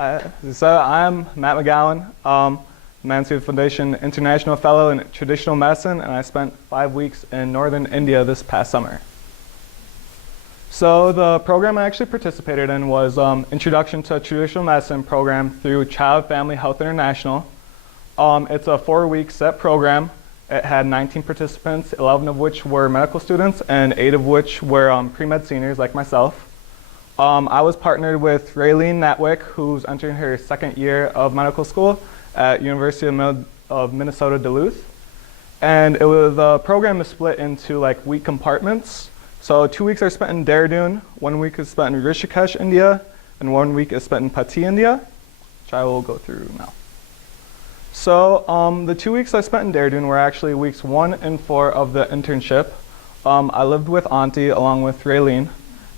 So I'm Matt McGowan, Mansfield Foundation International Fellow in Traditional Medicine, and I spent 5 weeks in northern India this past summer. So the program I actually participated in was Introduction to Traditional Medicine program through Child Family Health International. It's a 4-week set program. It had 19 participants, 11 of which were medical students and 8 of which were pre-med seniors like myself. I was partnered with Raylene Natwick, who's entering her 2nd year of medical school at University of Minnesota Duluth. And the program is split into like week compartments. So 2 weeks are spent in Dehradun, 1 week is spent in Rishikesh, India, and 1 week is spent in Pati, India, which I will go through now. So the 2 weeks I spent in Dehradun were actually weeks 1 and 4 of the internship. I lived with Auntie along with Raylene.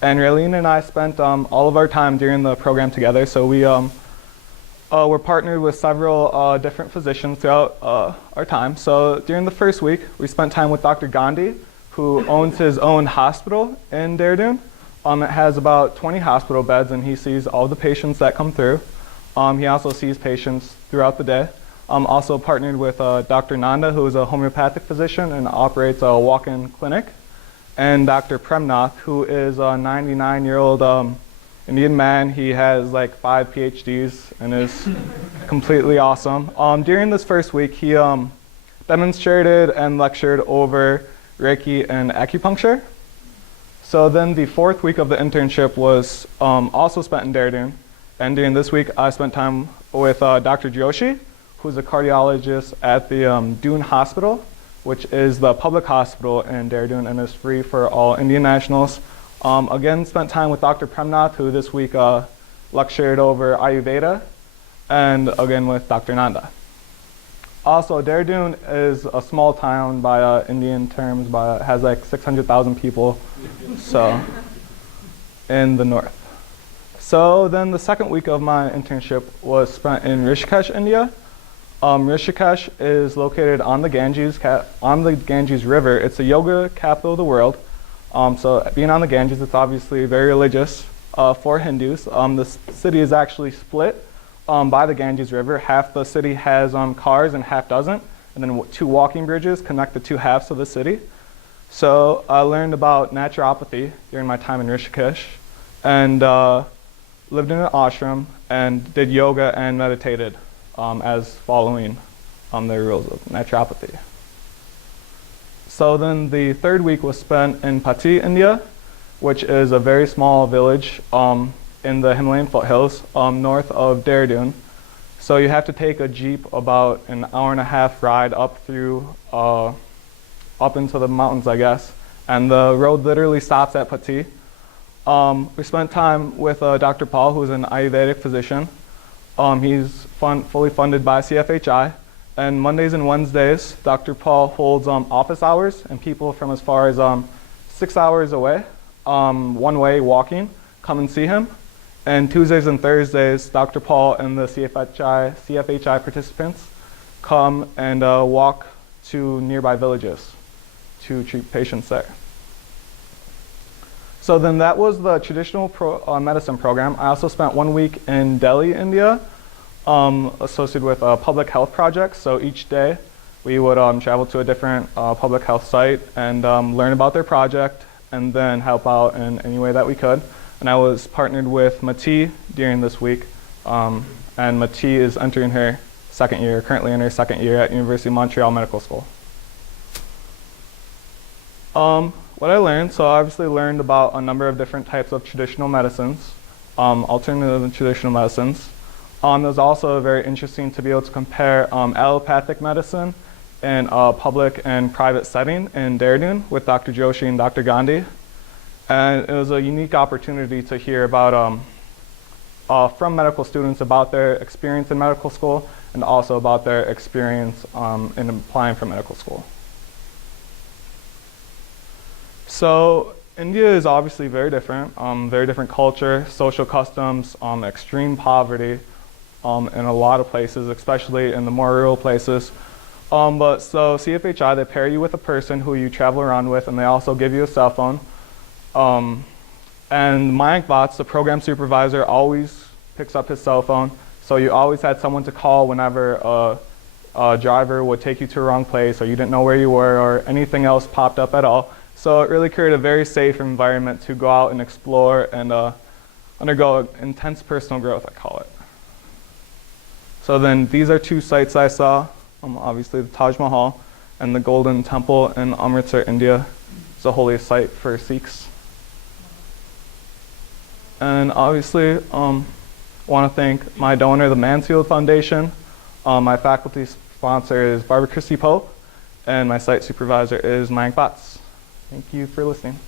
And Raylene and I spent all of our time during the program together. So we were partnered with several different physicians throughout our time. So during the first week, we spent time with Dr. Gandhi, who owns his own hospital in Dehradun. It has about 20 hospital beds, and he sees all the patients that come through. He also sees patients throughout the day. Also partnered with Dr. Nanda, who is a homeopathic physician and operates a walk-in clinic. And Dr. Premnath, who is a 99-year-old Indian man. He has like 5 PhDs and is completely awesome. During this first week, he demonstrated and lectured over Reiki and acupuncture. So then the 4th week of the internship was also spent in Dehradun. And during this week, I spent time with Dr. Joshi, who's a cardiologist at the Doon Hospital, which is the public hospital in Dehradun and is free for all Indian nationals. Again, spent time with Dr. Premnath, who this week lectured over Ayurveda, and again with Dr. Nanda. Also, Dehradun is a small town by Indian terms, but it has like 600,000 people, so in the north. So then the 2nd week of my internship was spent in Rishikesh, India. Rishikesh is located on the Ganges River. It's the yoga capital of the world. So being on the Ganges, it's obviously very religious for Hindus. The city is actually split by the Ganges River. Half the city has cars and half doesn't, and then 2 walking bridges connect the 2 halves of the city. So I learned about naturopathy during my time in Rishikesh, and lived in an ashram and did yoga and meditated as following the rules of naturopathy. So then the 3rd week was spent in Pati, India, which is a very small village in the Himalayan foothills north of Dehradun. So you have to take a jeep about an hour-and-a-half ride up into the mountains, I guess, and the road literally stops at Pati. We spent time with Dr. Paul, who's an Ayurvedic physician. He's fully funded by CFHI. And Mondays and Wednesdays, Dr. Paul holds office hours, and people from as far as 6 hours away, one way walking, come and see him. And Tuesdays and Thursdays, Dr. Paul and the CFHI participants come and walk to nearby villages to treat patients there. So then that was the traditional medicine program. I also spent 1 week in Delhi, India, associated with public health projects. So each day we would travel to a different public health site and learn about their project and then help out in any way that we could. And I was partnered with Mati during this week. And Mati is entering her 2nd year, currently in her 2nd year at University of Montreal Medical School. What I learned, so I obviously learned about a number of different types of traditional medicines, alternative and traditional medicines. It was also very interesting to be able to compare allopathic medicine in a public and private setting in Dehradun with Dr. Joshi and Dr. Gandhi. And it was a unique opportunity to hear about from medical students about their experience in medical school and also about their experience in applying for medical school. So India is obviously very different culture, social customs, extreme poverty in a lot of places, especially in the more rural places. But so CFHI, they pair you with a person who you travel around with, and they also give you a cell phone. And Mayank Vats, the program supervisor, always picks up his cell phone. So you always had someone to call whenever a driver would take you to a wrong place, or you didn't know where you were, or anything else popped up at all. So it really created a very safe environment to go out and explore and undergo intense personal growth, I call it. So then these are two sites I saw, obviously the Taj Mahal and the Golden Temple in Amritsar, India. It's a holy site for Sikhs. And obviously, want to thank my donor, the Mansfield Foundation. My faculty sponsor is Barbara Christie Pope, and my site supervisor is Mike Botts. Thank you for listening.